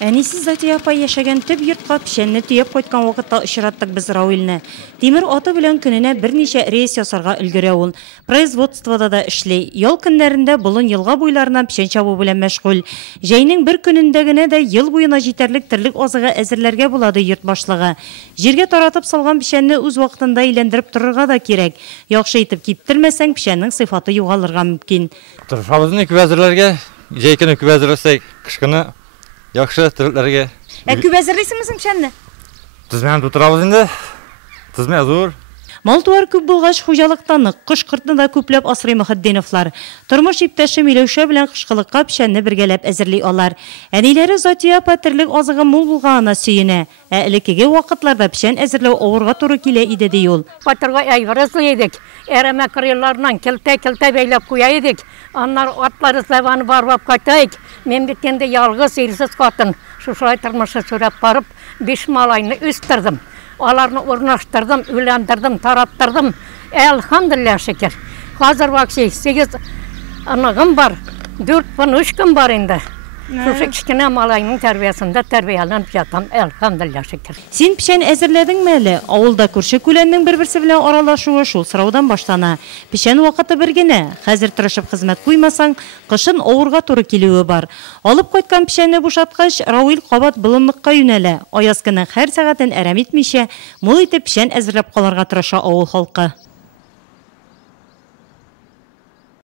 Әнисіз Зати апай яшәгән төп йортка пешәнне төяп кайткан вакытта очраттык без Рауилне. Тимер аты белән көненә берничә рейс ясарга өлгерә ул. Производствода да эшли. Ял көннәрендә болын елга буйларына пешән чабу белән мәшгуль. Җәйнең бер көнендә генә дә ел буена җитәрлек терлек азыгы әзерләргә булады йорт башлыгы. Җиргә таратып салган пешәнне үз вакытында әйләндереп торырга да кирәк. Яхшы итеп киптермәсәң, пешәннең сыйфаты югалырга мөмкин. Тырышабызны күп әзерләргә, җәй көне күп әзерләсәк, кышкыны яхшы тірлерге. Күп әзерлейсеңме пешәнне? Тізмен тутырабыз инде. Тізмен зур. Мал-туар күп булгач хуҗалыктан кыш-кыртны да күпләп асрый Мөхәддиновлар. Тормыш иптәше Миләүшә белән кышкылыкка пешәнне бергәләп әзерли алар. Әниләре Зати апа терлек азыгы мул булганына сөенә. Элекеге вакытларда пешән әзерләү авырга туры килә иде ди ул. Фатирга әйберәсле идек. Әрәмә кырыйларынан келтә бәйләп куя идек. Аннар атлары сабаны барып кайтайык. Мен бит инде ялгыз ирсез катын. Шушылай тормышны сүрәп барып, 5 малайны үстердем. Аларны урнаштырдым, үйләндердем, тараттырдым. Әлхамдулилла шөкер. Хәзер вакыт 8 анагым бар, 4 панушкам бар инде. Шушы кичкенә малайның тәрбиясендә тәрбияләнеп ятам, әлхамдулилла шөкер. Син пешән әзерләдеңме әле? Авылда күрше-күләннең бер-берсе белән аралашуы шул сораудан башлана. Пешән вакыты бер генә. Хәзер тырышып хезмәт куймасаң, кышын авырга туры килүе бар. Алып кайткан пешәнне бушаткач, Рауил кабат болынлыкка юнәлә. Аяз көннең һәр сәгатен әрәм итмичә, мул итеп пешән әзерләп калырга тырыша авыл халкы.